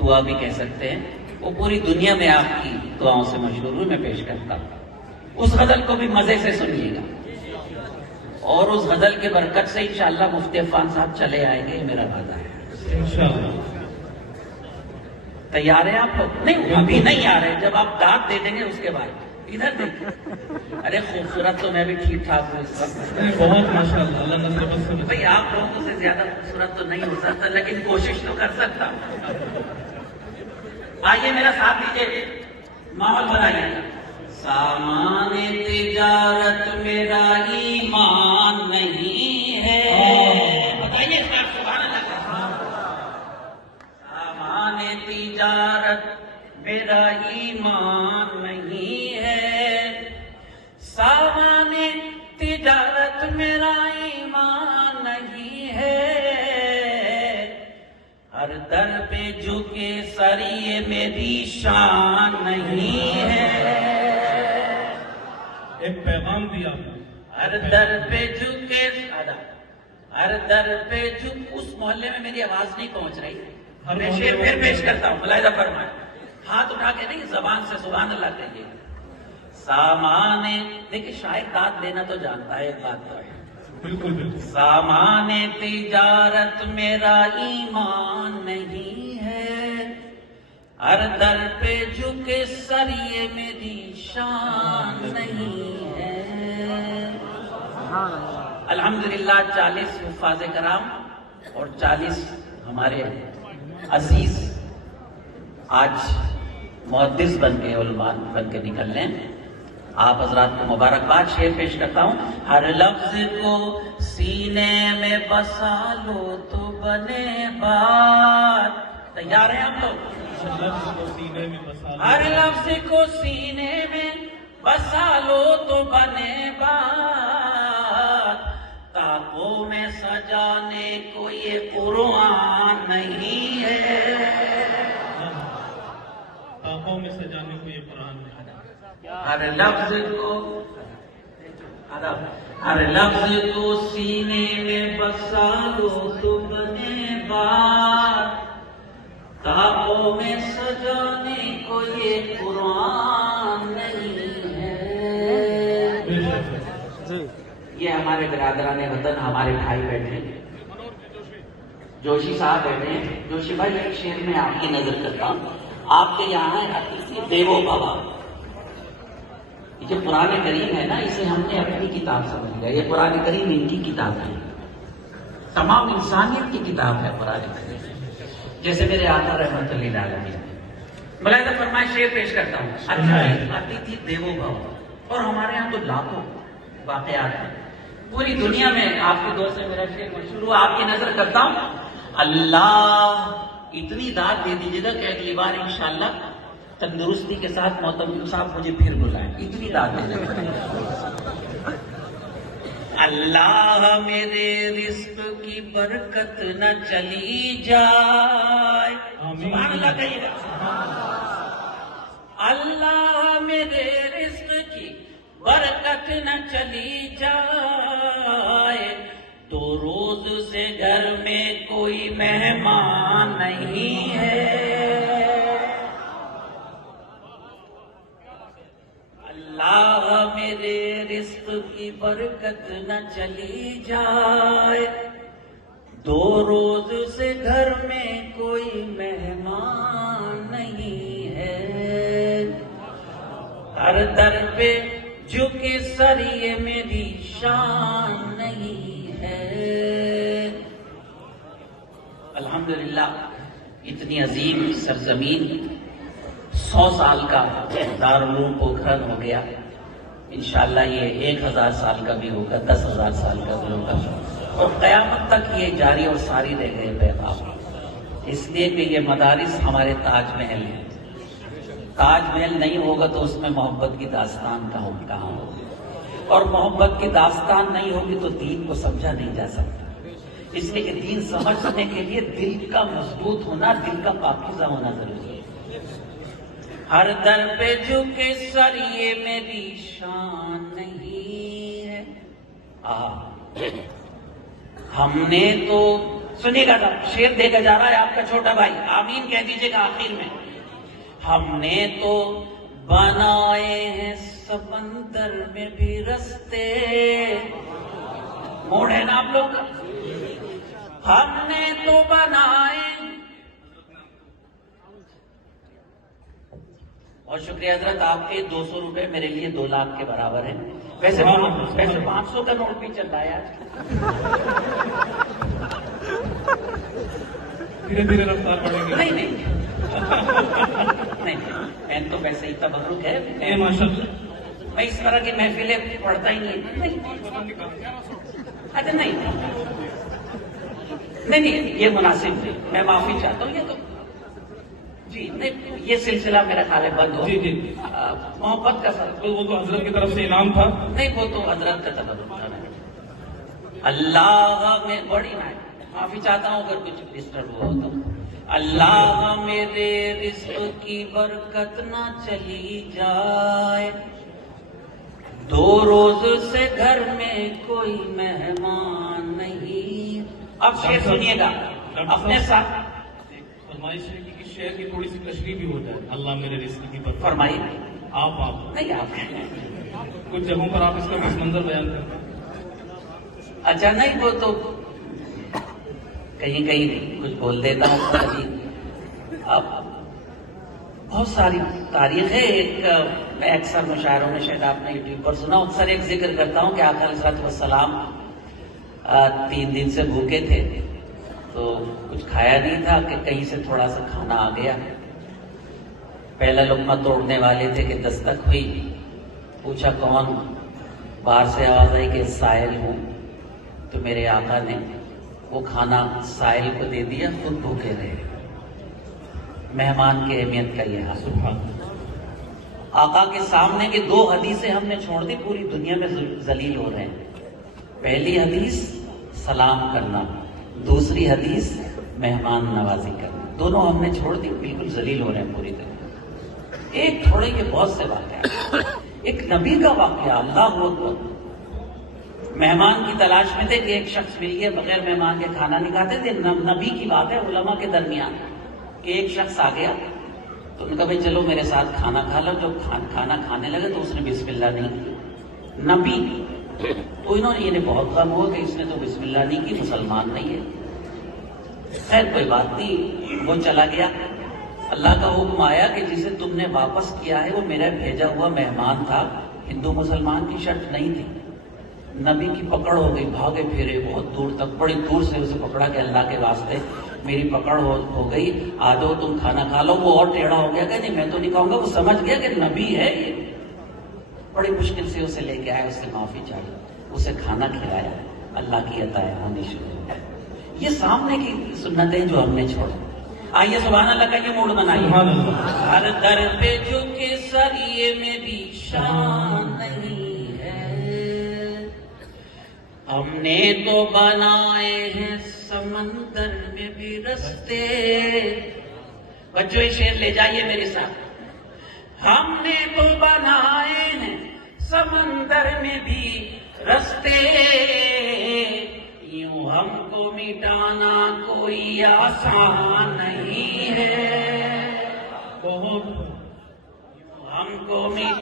دعا بھی کہہ سکتے ہیں، وہ پوری دنیا میں آپ کی دعاؤں سے مشہور ہوں، میں پیش کرتا ہوں۔ اس غزل کو بھی مزے سے سنیے گا، اور اس غزل کے برکت سے انشاءاللہ مفتی عفان صاحب چلے آئیں گے، یہ میرا وعدہ ہے انشاءاللہ۔ تیار ہیں آپ لوگ؟ نہیں ابھی نہیں آ رہے، جب آپ داد دے دیں گے اس کے بعد ادھر دیکھیں۔ ارے خوبصورت تو میں بھی ٹھیک ٹھاک ہوں اس وقت، بہت ماشاءاللہ، اللہ نظر بس سے بھائی آپ لوگوں سے زیادہ خوبصورت تو نہیں ہو سکتا، لیکن کوشش تو کر سکتا ہوں۔ آئیے میرا ساتھ دیجیے، ماحول بنائیے۔ سامان تجارت میرا ایمان نہیں ہے، بتائیے سبحان اللہ۔ سامان تجارت میرا ایمان نہیں ہے، سامان تجارت میرا ایمان نہیں ہے، ہر در پہ جھکے سر یہ میری شان نہیں ہے۔ ایک پیغام دیا آپ نے۔ ہر در پہ جھکے، ہر در پہ جھک، اس محلے میں میری آواز نہیں پہنچ رہی، میں شعر پھر پیش کرتا ہوں، ملاحظہ فرمائیں، ہاتھ اٹھا کے نہیں، زبان سے سبحان اللہ کہیے۔ سامان، دیکھیں شاید داد دینا تو جانتا ہے، ایک بات تو ہے، بالکل بالکل۔ سامان تجارت میرا ایمان نہیں ہے، ہر در پہ جھکے سر یہ میری شان نہیں ہے۔ الحمدللہ 40 حفاظ کرام اور 40 ہمارے عزیز آج محدث بن کے، علماء بن کے نکل رہے ہیں، آپ حضرات کو مبارکباد۔ شعر پیش کرتا ہوں۔ ہر لفظ کو سینے میں بسا لو تو بنے بات، تیار ہیں آپ لوگ؟ ہر لفظ کو سینے میں بسا لو تو بنے بات، تاقوں میں سجانے کو یہ قرآن نہیں ہے، تاقوں میں سجانے کو یہ قرآن ہے۔ ہر لفظ کو، ہر لفظ کو سینے میں بسا لو تو بنے بات، تاقوں میں سجانے کو یہ قرآن نہیں ہے۔ یہ ہمارے برادران وطن، ہمارے بھائی بیٹھے ہیں، جوشی صاحب بیٹھے ہیں۔ جوشی بھائی ایک شعر میں آپ کی نظر کرتا ہوں، آپ کے یہاں ہے دیو بابا، یہ قرآن کریم ہے نا، اسے ہم نے اپنی کتاب سمجھ لیا، یہ قرآن کریم ان کی کتاب ہے، تمام انسانیت کی کتاب ہے قرآن کریم، جیسے میرے آقا رحمت اللہ علیہ۔ ملاحظہ فرمائے، شعر پیش کرتا ہوں۔ اچھا آتی تھی دیو بابا، اور ہمارے یہاں تو لاکھوں واقعات ہیں، پوری دنیا میں آپ کے دور سے میرا شعر مشہور ہوا، آپ کی نظر کرتا ہوں۔ اللہ اتنی داد دے دیجیے گا کہ اگلی بار انشاءاللہ تندرستی کے ساتھ معتمد صاحب مجھے پھر بلائیں، اتنی داد دینے پڑے گا۔ اللہ میرے رزق کی برکت نہ چلی جائے، سبحان اللہ کہیے، اللہ میرے رزق کی برکت نہ چلی جائے، تو روز سے گھر میں کوئی مہمان نہیں ہے، اللہ میرے رزق کی برکت نہ چلی جائے، دو روز سے گھر میں کوئی مہمان نہیں ہے، ہر در پہ جھکے سر یہ میری شان نہیں ہے۔ الحمدللہ اتنی عظیم سرزمین، 100 سال کا دارالعلوم پوکھرن ہو گیا، انشاءاللہ یہ 1000 سال کا بھی ہوگا، 10,000 سال کا بھی ہوگا، اور قیامت تک یہ جاری اور ساری رہ گئے پیغام، اس لیے کہ یہ مدارس ہمارے تاج محل ہیں، تاج محل نہیں ہوگا تو اس میں محبت کی داستان کہاں ہوگی، اور محبت کی داستان نہیں ہوگی تو دین کو سمجھا نہیں جا سکتا، اس لیے کہ دین سمجھنے کے لیے دل کا مضبوط ہونا، دل کا پاکیزہ ہونا ضروری ہے۔ ہر در پہ جھکے سر یہ میری شان نہیں ہے، ہم نے تو سنیے گا شعر دے کے جا رہا ہے آپ کا چھوٹا بھائی، آمین کہہ دیجیے گا آخر میں۔ ہم نے تو بنائے ہیں سمندر میں بھی رستے، موڑ ہے نا آپ لوگ کا، ہم نے تو بنائے۔ اور شکریہ حضرت، آپ کے 200 روپے میرے لیے 2 لاکھ کے برابر ہیں۔ ویسے 500 کا نوٹ بھی چل رہا ہے آج۔ دھیرے دھیرے رفتار بڑھے گی۔ نہیں نہیں میں تو ویسے ہی تبرک ہے، ماشاء اللہ۔ میں اس طرح کی محفلیں پڑھتا ہی نہیں۔ اچھا نہیں نہیں، یہ مناسب نہیں، میں معافی چاہتا ہوں۔ یہ تو جی نہیں، یہ سلسلہ میرا خیال ہے بند ہو۔ جی جی، محبت کا فرق، وہ تو حضرت کی طرف سے انعام تھا۔ نہیں وہ تو حضرت کا تبرک تھا۔ اللہ میں بڑی معافی چاہتا ہوں اگر کچھ ڈسٹرب ہوا ہو تو۔ اللہ میرے رزق کی برکت نہ چلی جائے، 2 روز سے گھر میں کوئی مہمان نہیں۔ اب شعر سنیے گا اپنے ساتھ، فرمائش ہے کہ شعر کی تھوڑی سی تشریح بھی ہو جائے۔ اللہ میرے رزق کی برکت۔ فرمائیے۔ آپ نہیں آپ کچھ جگہوں پر آپ اس کا پس منظر بیان کریں۔ اچھا نہیں، وہ تو کہیں کہیں کچھ بول دیتا ہوں۔ اب بہت ساری تاریخ ہے۔ ایک میں اکثر مشاعروں میں، شاید آپ نے یوٹیوب پر سنا، اکثر ایک ذکر کرتا ہوں کہ آقا علیہ الصلوۃ والسلام 3 دن سے بھوکے تھے، تو کچھ کھایا نہیں تھا کہ کہیں سے تھوڑا سا کھانا آ گیا۔ پہلا لقمہ توڑنے والے تھے کہ دستک ہوئی، پوچھا کون؟ باہر سے آواز آئی کہ سائل ہوں۔ تو میرے آقا نے وہ کھانا سائل کو دے دیا، خود بھوکے رہے۔ مہمان کی اہمیت کا یہ حال۔ سبحان آقا کے سامنے کی 2 حدیثیں ہم نے چھوڑ دی، پوری دنیا میں ذلیل ہو رہے ہیں۔ پہلی حدیث سلام کرنا، دوسری حدیث مہمان نوازی کرنا، دونوں ہم نے چھوڑ دی، بالکل ذلیل ہو رہے ہیں پوری دنیا۔ ایک تھوڑے کے بہت سے واقعات، ایک نبی کا واقعہ، اللہ اکبر۔ مہمان کی تلاش میں تھے کہ ایک شخص مل گیا، بغیر مہمان کے کھانا نہیں کھاتے تھے۔ نبی کی بات ہے، علماء کے درمیان، کہ ایک شخص آ گیا تو ان کا بھائی چلو میرے ساتھ کھانا کھا لو۔ جب کھانا کھانے لگے تو اس نے بسم اللہ نہیں کی، نبی۔ تو انہوں نے، یہ بہت غم ہوا کہ اس نے تو بسم اللہ نہیں کی، مسلمان نہیں ہے۔ خیر کوئی بات نہیں، وہ چلا گیا۔ اللہ کا حکم آیا کہ جسے تم نے واپس کیا ہے وہ میرا بھیجا ہوا مہمان تھا، ہندو مسلمان کی شرط نہیں تھی۔ نبی کی پکڑ ہو گئی، بھاگے پھرے بہت دور تک، بڑی دور سے اسے پکڑا کہ اللہ کے واسطے میری پکڑ ہو گئی، آ جاؤ تم کھانا کھا لو۔ وہ اور ٹیڑھا ہو گیا کہ نہیں میں تو نہیں کھاؤں گا۔ وہ سمجھ گیا کہ نبی ہے یہ، بڑی مشکل سے اسے لے کے آیا، اس سے معافی چاہیے، اسے کھانا کھلایا، اللہ کی عطائیں ہونی شروع ہو گئی۔ یہ سامنے کی سنتیں جو ہم نے چھوڑی۔ آئیے سبحان اللہ کا یہ موڈ بنائیے۔ سبحان اللہ۔ ہر در پہ جھکے سریے میں بھی شان نہیں ہے، ہم نے تو بنائے ہیں سمندر میں بھی رستے۔ بچوں یہ شعر لے جائیے میرے ساتھ۔ ہم نے تو بنائے ہیں سمندر میں بھی رستے، یوں ہم کو مٹانا کوئی آسان